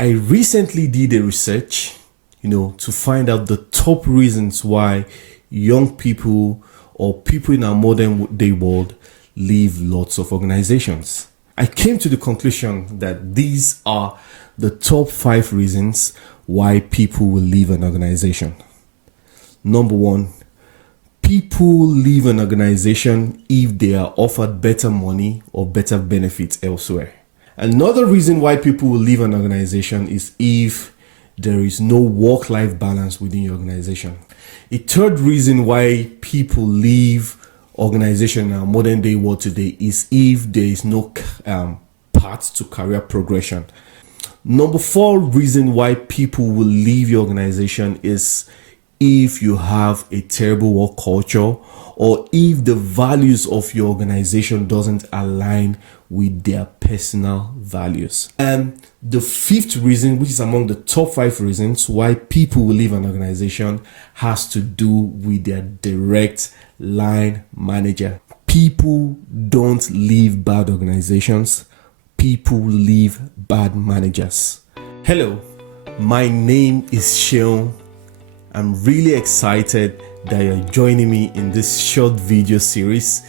I recently did a research, to find out the top reasons why young people or people in our modern day world leave lots of organizations. I came to the conclusion that these are the top 5 reasons why people will leave an organization. Number 1, people leave an organization if they are offered better money or better benefits elsewhere. Another reason why people will leave an organization is if there is no work-life balance within your organization. A third reason why people leave organization in our modern day world today is if there is no path to career progression. Number 4 reason why people will leave your organization is if you have a terrible work culture or if the values of your organization doesn't align with their personal values. And the 5th reason, which is among the top 5 reasons why people will leave an organization, has to do with their direct line manager. People don't leave bad organizations. People leave bad managers. Hello, my name is Seun. I'm really excited that you're joining me in this short video series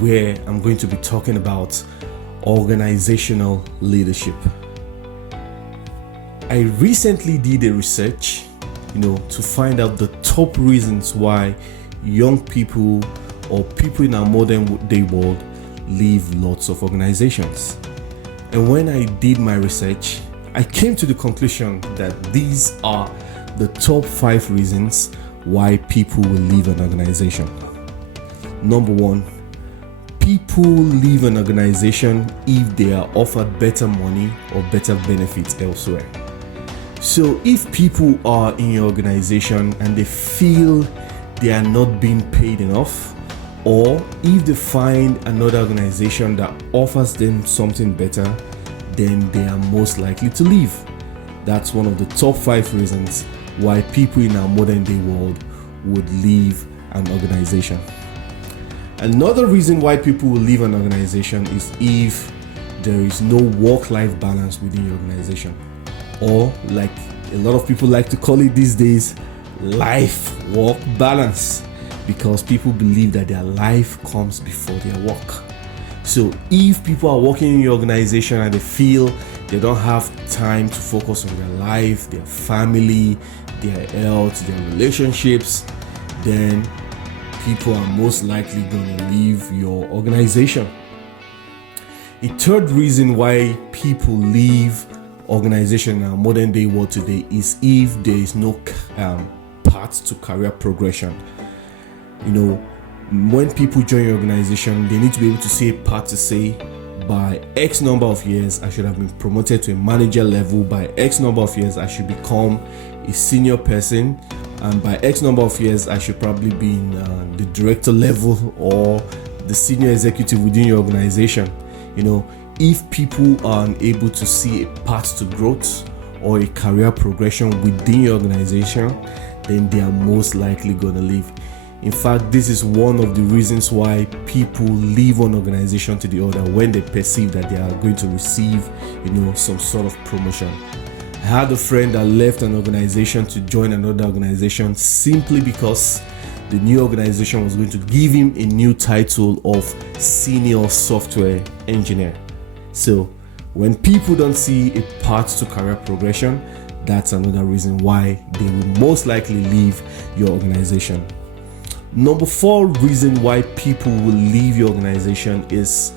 where I'm going to be talking about organizational leadership. I recently did a research, to find out the top reasons why young people or people in our modern day world leave lots of organizations. And when I did my research, I came to the conclusion that these are the top 5 reasons why people will leave an organization. Number 1, people leave an organization if they are offered better money or better benefits elsewhere. So if people are in your organization and they feel they are not being paid enough, or if they find another organization that offers them something better, then they are most likely to leave. That's one of the top 5 reasons why people in our modern day world would leave an organization. Another reason why people will leave an organization is if there is no work-life balance within your organization, or like a lot of people like to call it these days, life-work balance, because people believe that their life comes before their work. So if people are working in your organization and they feel they don't have time to focus on their life, their family, their health, their relationships, then people are most likely going to leave your organization. A third reason why people leave organization in our modern day world today is if there is no path to career progression. When people join your organization, they need to be able to see a path to say, by X number of years, I should have been promoted to a manager level. By X number of years, I should become a senior person. And by X number of years, I should probably be in the director level or the senior executive within your organization. If people are unable to see a path to growth or a career progression within your organization, then they are most likely going to leave. In fact, this is one of the reasons why people leave one organization to the other when they perceive that they are going to receive, some sort of promotion. I had a friend that left an organization to join another organization simply because the new organization was going to give him a new title of senior software engineer. So when people don't see a path to career progression, that's another reason why they will most likely leave your organization. Number 4 reason why people will leave your organization is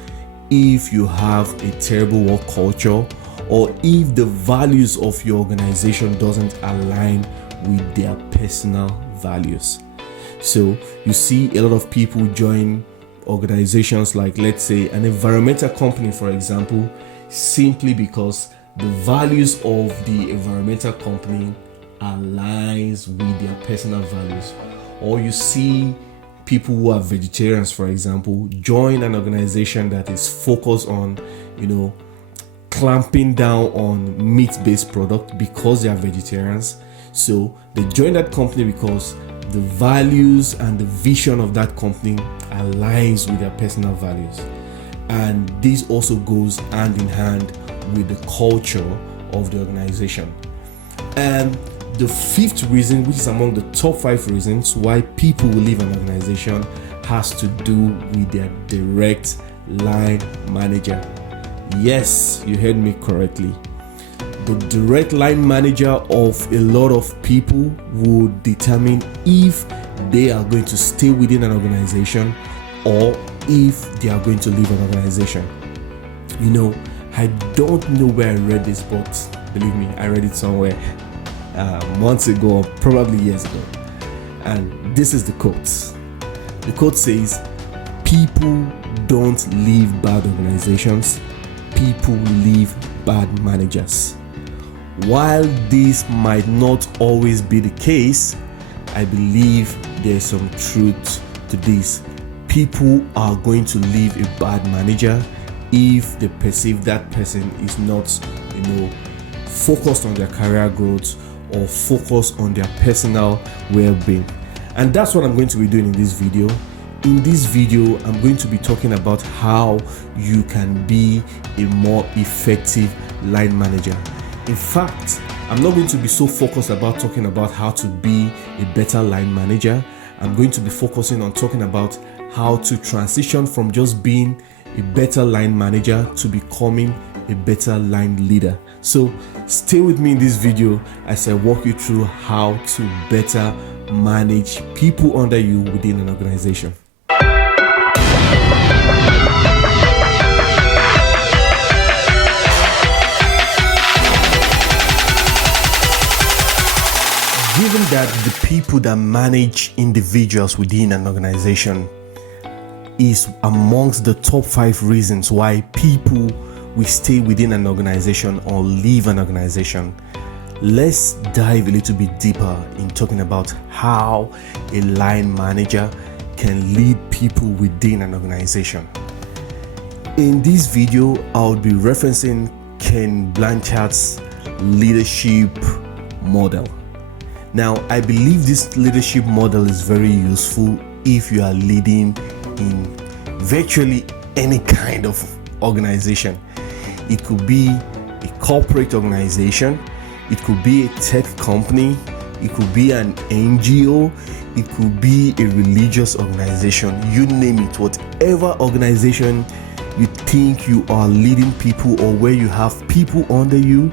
if you have a terrible work culture or if the values of your organization doesn't align with their personal values. So you see a lot of people join organizations like, let's say, an environmental company, for example, simply because the values of the environmental company aligns with their personal values. Or you see people who are vegetarians, for example, join an organization that is focused on, clamping down on meat-based products because they are vegetarians. So they join that company because the values and the vision of that company aligns with their personal values. And this also goes hand in hand with the culture of the organization. And the fifth reason, which is among the top 5 reasons why people will leave an organization, has to do with their direct line manager. Yes, you heard me correctly. The direct line manager of a lot of people will determine if they are going to stay within an organization or if they are going to leave an organization. You know, I don't know where I read this, but believe me, I read it somewhere months ago, or probably years ago. And this is the quote. The quote says, "People don't leave bad organizations, people leave bad managers." While this might not always be the case, I believe there's some truth to this. People are going to leave a bad manager if they perceive that person is not, focused on their career growth or focused on their personal well-being. And that's what I'm going to be doing in this video. In this video, I'm going to be talking about how you can be a more effective line manager. In fact, I'm not going to be so focused about talking about how to be a better line manager. I'm going to be focusing on talking about how to transition from just being a better line manager to becoming a better line leader. So stay with me in this video as I walk you through how to better manage people under you within an organization. Given that the people that manage individuals within an organization is amongst the top 5 reasons why people will stay within an organization or leave an organization, let's dive a little bit deeper in talking about how a line manager can lead people within an organization. In this video, I'll be referencing Ken Blanchard's leadership model. Now, I believe this leadership model is very useful if you are leading in virtually any kind of organization. It could be a corporate organization, it could be a tech company, it could be an NGO, it could be a religious organization, you name it. Whatever organization you think you are leading people or where you have people under you,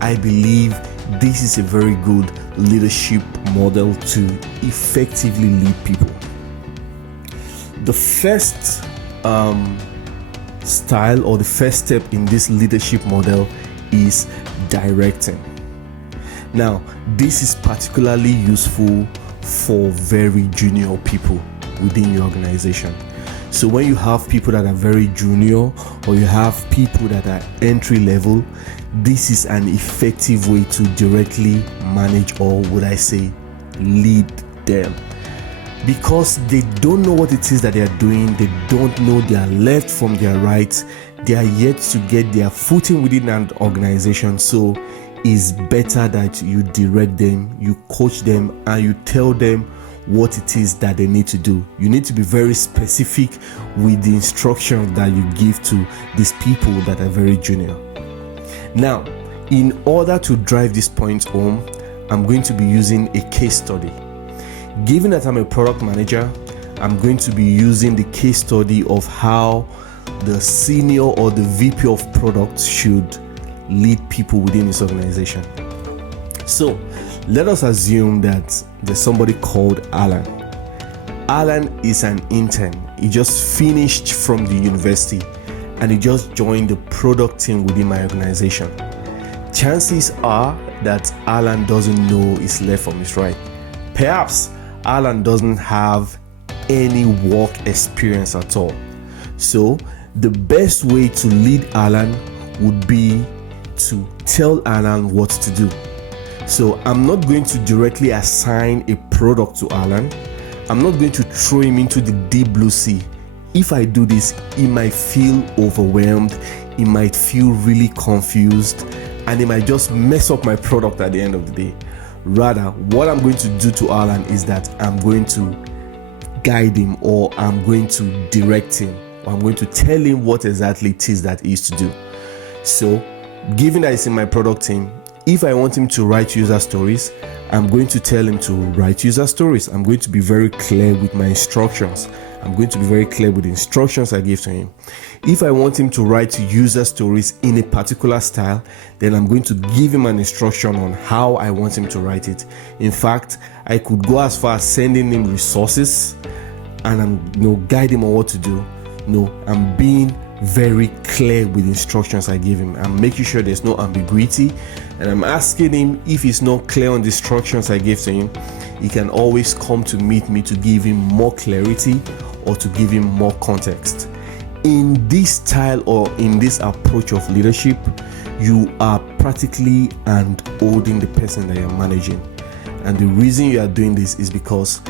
I believe this is a very good leadership model to effectively lead people. The first style or the first step in this leadership model is directing. Now, this is particularly useful for very junior people within your organization. So when you have people that are very junior or you have people that are entry level, this is an effective way to directly manage, or would I say lead them, because they don't know what it is that they are doing. They don't know their left from their right. They are yet to get their footing within an organization. So it's better that you direct them, you coach them, and you tell them what it is that they need to do. You need to be very specific with the instructions that you give to these people that are very junior. Now, in order to drive this point home, I'm going to be using a case study. Given that I'm a product manager, I'm going to be using the case study of how the senior or the VP of product should lead people within his organization. So let us assume that there's somebody called Alan. Alan is an intern. He just finished from the university and he just joined the product team within my organization. Chances are that Alan doesn't know his left from his right. Perhaps Alan doesn't have any work experience at all. So the best way to lead Alan would be to tell Alan what to do. So I'm not going to directly assign a product to Alan. I'm not going to throw him into the deep blue sea. If I do this, he might feel overwhelmed, he might feel really confused, and he might just mess up my product at the end of the day. Rather, what I'm going to do to Alan is that I'm going to guide him, or I'm going to direct him, or I'm going to tell him what exactly it is that he is to do. So Given that it's in my product team, if I want him to write user stories, I'm going to tell him to write user stories. I'm going to be very clear with my instructions. I'm going to be very clear with the instructions I give to him. If I want him to write user stories in a particular style, then I'm going to give him an instruction on how I want him to write it. In fact, I could go as far as sending him resources and I'm guide him on what to do. I'm being very clear with instructions I give him. I'm making sure there's no ambiguity, and I'm asking him if he's not clear on the instructions I give to him, he can always come to meet me to give him more clarity or to give him more context. In this style or in this approach of leadership, you are practically handholding the person that you're managing. And the reason you are doing this is because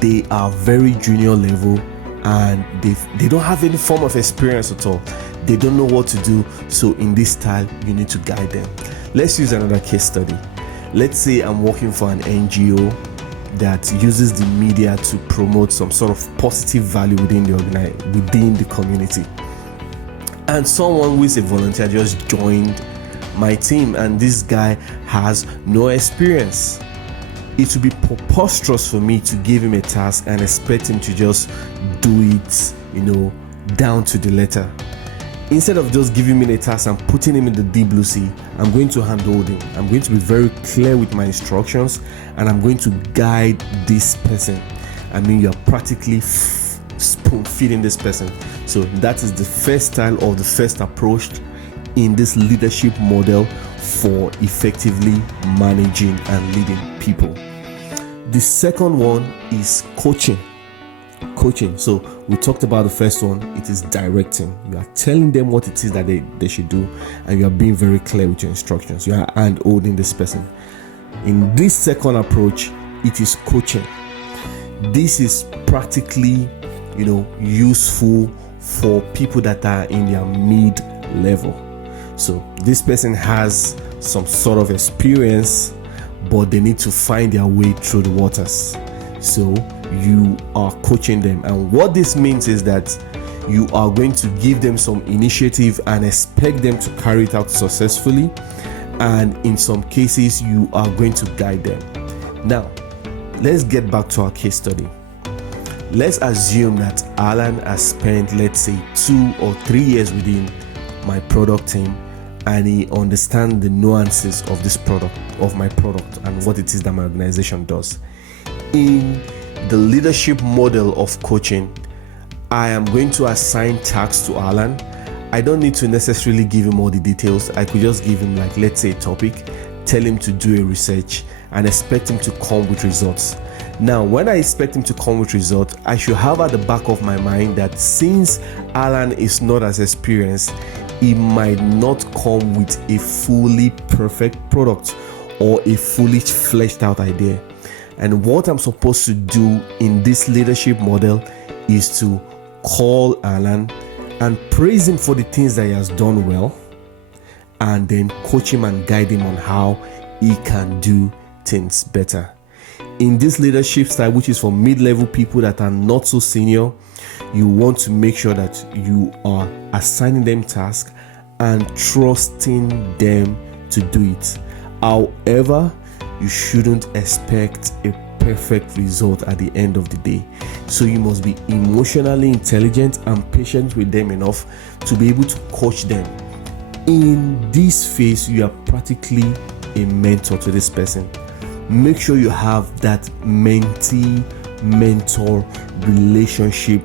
they are very junior level and they don't have any form of experience at all. They don't know what to do. So in this style, you need to guide them. Let's use another case study. Let's say I'm working for an NGO that uses the media to promote some sort of positive value within the community. And someone who is a volunteer just joined my team, and this guy has no experience. It would be preposterous for me to give him a task and expect him to just do it, down to the letter. Instead of just giving me a task and putting him in the deep blue sea, I'm going to handhold him. I'm going to be very clear with my instructions, and I'm going to guide this person. You're practically spoon feeding this person. So that is the first style or the first approach in this leadership model for effectively managing and leading people. The second one is coaching. So we talked about the first one. It is directing. You are telling them what it is that they should do, and you are being very clear with your instructions. You are hand-holding this person. In this second approach, it is coaching. This is practically, useful for people that are in their mid-level. So this person has some sort of experience, but they need to find their way through the waters. So you are coaching them. And what this means is that you are going to give them some initiative and expect them to carry it out successfully. And in some cases, you are going to guide them. Now, let's get back to our case study. Let's assume that Alan has spent, let's say, 2 or 3 years within my product team, and he understands the nuances of this product, of my product, and what it is that my organization does. In the leadership model of coaching, I am going to assign tasks to Alan. I don't need to necessarily give him all the details. I could just give him, let's say, a topic, tell him to do a research, and expect him to come with results. Now, when I expect him to come with results, I should have at the back of my mind that since Alan is not as experienced, he might not come with a fully perfect product or a fully fleshed out idea. And what I'm supposed to do in this leadership model is to call Alan and praise him for the things that he has done well, and then coach him and guide him on how he can do things better. In this leadership style, which is for mid-level people that are not so senior, you want to make sure that you are assigning them tasks and trusting them to do it. However, you shouldn't expect a perfect result at the end of the day. So you must be emotionally intelligent and patient with them enough to be able to coach them. In this phase, you are practically a mentor to this person. Make sure you have that mentee-mentor relationship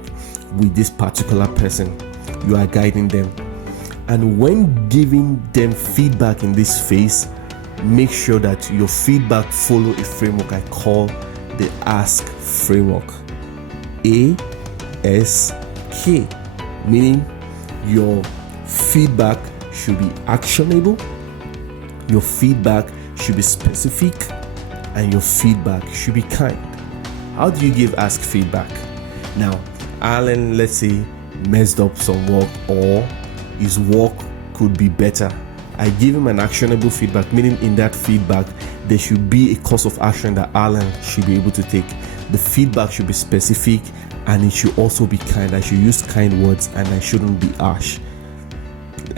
with this particular person. You are guiding them. And when giving them feedback in this phase, make sure that your feedback follow a framework I call the ASK framework. ASK, meaning your feedback should be actionable, your feedback should be specific, and your feedback should be kind. How do you give ASK feedback? Now, Alan, let's say, messed up some work, or his work could be better. I give him an actionable feedback, meaning in that feedback, there should be a course of action that Alan should be able to take. The feedback should be specific, and it should also be kind. I should use kind words, and I shouldn't be harsh.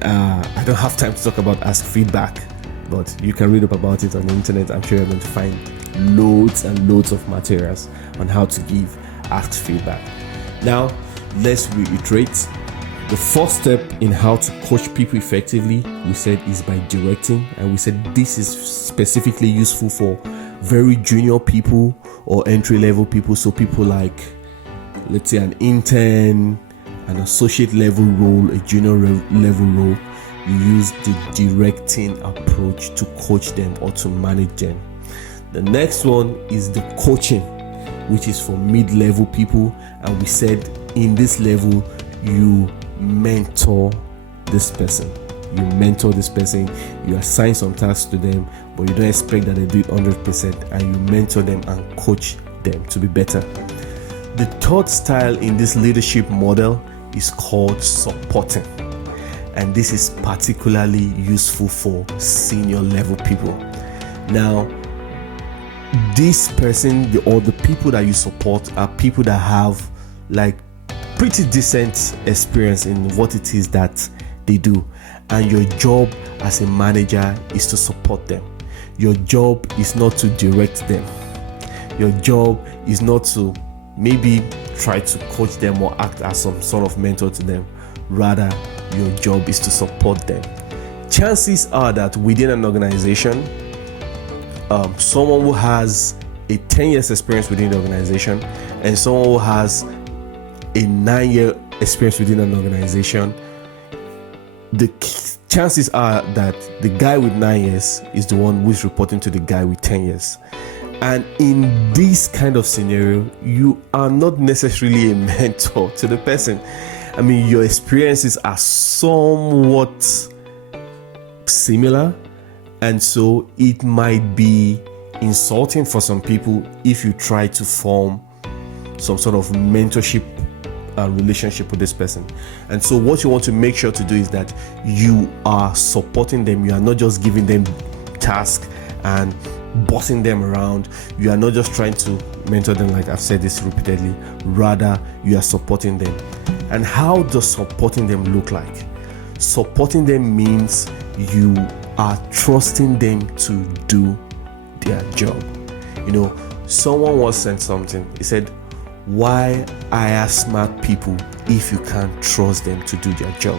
I don't have time to talk about ask feedback, but you can read up about it on the internet. I'm sure you're going to find loads and loads of materials on how to give ask feedback. Now, let's reiterate. The first step in how to coach people effectively, we said, is by directing. And we said this is specifically useful for very junior people or entry-level people. So people like, let's say, an intern, an associate level role, a junior level role. You use the directing approach to coach them or to manage them. The next one is the coaching, which is for mid-level people. And we said in this level, you mentor this person. You assign some tasks to them, but you don't expect that they do it 100%, and you mentor them and coach them to be better. The third style in this leadership model is called supporting, and this is particularly useful for senior level people. Now, this person or the people that you support are people that have like pretty decent experience in what it is that they do, and your job as a manager is to support them. Your job is not to direct them. Your job is not to maybe try to coach them or act as some sort of mentor to them. Rather, your job is to support them. Chances are that within an organization, someone who has a 10 years experience within the organization and someone who has a 9-year experience within an organization, the chances are that the guy with 9 years is the one who is reporting to the guy with 10 years. And in this kind of scenario, you are not necessarily a mentor to the person. I mean, your experiences are somewhat similar, and so it might be insulting for some people if you try to form some sort of mentorship relationship with this person. And so what you want to make sure to do is that you are supporting them. You are not just giving them tasks and bossing them around. You are not just trying to mentor them, like I've said this repeatedly. Rather, you are supporting them. And how does supporting them look like? Supporting them means you are trusting them to do their job. You know, someone once said something. He said, why hire smart people if you can't trust them to do their job?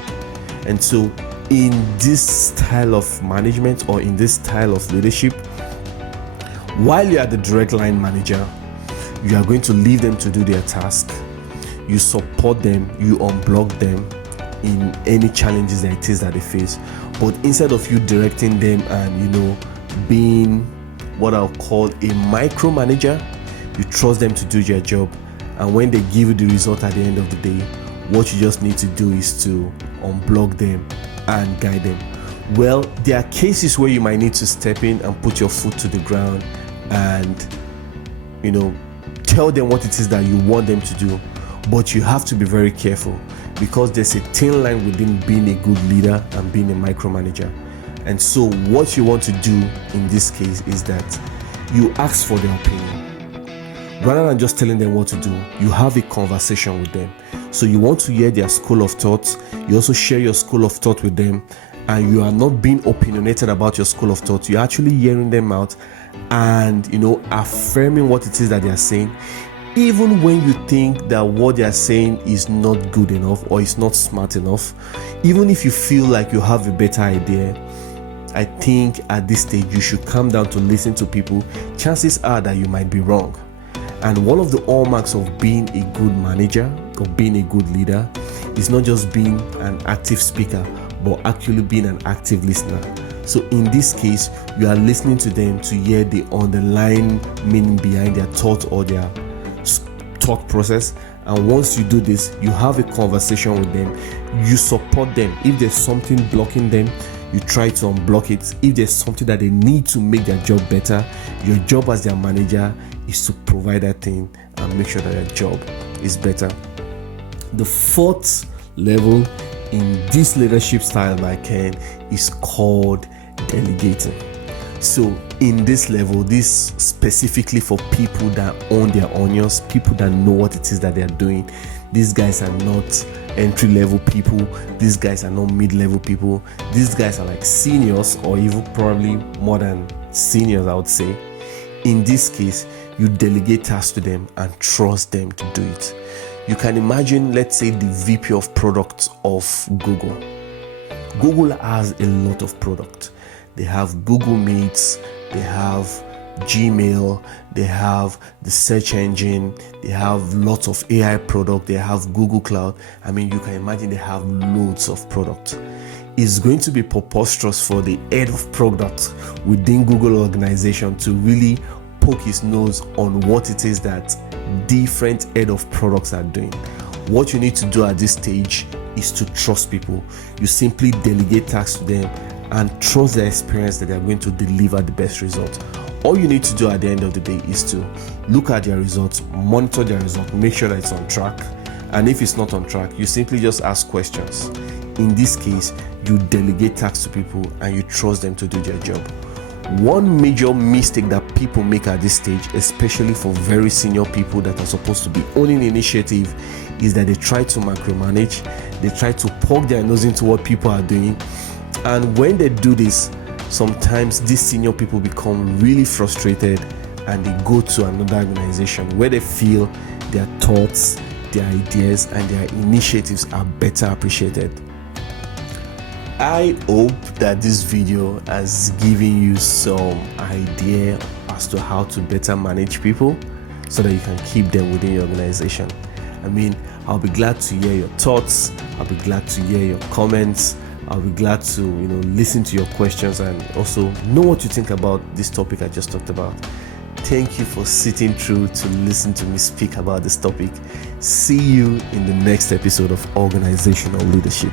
And so in this style of management or in this style of leadership, while you are the direct line manager, you are going to leave them to do their task. You support them, you unblock them in any challenges that it is that they face. But instead of you directing them and being what I'll call a micromanager, you trust them to do their job. And when they give you the result at the end of the day, what you just need to do is to unblock them and guide them. Well, there are cases where you might need to step in and put your foot to the ground and tell them what it is that you want them to do. But you have to be very careful, because there's a thin line within being a good leader and being a micromanager. And so what you want to do in this case is that you ask for their opinion. Rather than just telling them what to do, you have a conversation with them. So you want to hear their school of thought. You also share your school of thought with them, and you are not being opinionated about your school of thought. You're actually hearing them out and affirming what it is that they are saying, even when you think that what they are saying is not good enough or is not smart enough. Even if you feel like you have a better idea, I think at this stage you should calm down to listen to people. Chances are that you might be wrong. And one of the hallmarks of being a good manager or being a good leader is not just being an active speaker, but actually being an active listener. So in this case, you are listening to them to hear the underlying meaning behind their thought or their thought process. And once you do this, you have a conversation with them. You support them. If there's something blocking them, you try to unblock it. If there's something that they need to make their job better, your job as their manager is to provide that thing and make sure that their job is better. The fourth level in this leadership style by Ken is called delegating. So in this level, this specifically for people that own their onions, people that know what it is that they're doing, These guys are not entry level people. These guys are not mid-level people. These guys are like seniors, or even probably more than seniors, I would say. In this case, you delegate tasks to them and trust them to do it. You can imagine, let's say, the VP of product of Google. Google has a lot of product. They have Google Meets, they have Gmail, they have the search engine, they have lots of AI product, they have Google Cloud. I mean, you can imagine they have loads of product. It's going to be preposterous for the head of product within Google organization to really poke his nose on what it is that different head of products are doing. What you need to do at this stage is to trust people. You simply delegate tasks to them and trust their experience that they are going to deliver the best result. All you need to do at the end of the day is to look at their results, monitor their results, make sure that it's on track. And if it's not on track, you simply just ask questions. In this case, you delegate tasks to people and you trust them to do their job. One major mistake that people make at this stage, especially for very senior people that are supposed to be owning initiative, is that they try to micromanage, they try to poke their nose into what people are doing. And when they do this, sometimes these senior people become really frustrated and they go to another organization where they feel their thoughts, their ideas, and their initiatives are better appreciated. I hope that this video has given you some idea as to how to better manage people so that you can keep them within your organization. I mean, I'll be glad to hear your thoughts. I'll be glad to hear your comments. I'll be glad to, listen to your questions and also know what you think about this topic I just talked about. Thank you for sitting through to listen to me speak about this topic. See you in the next episode of Organizational Leadership.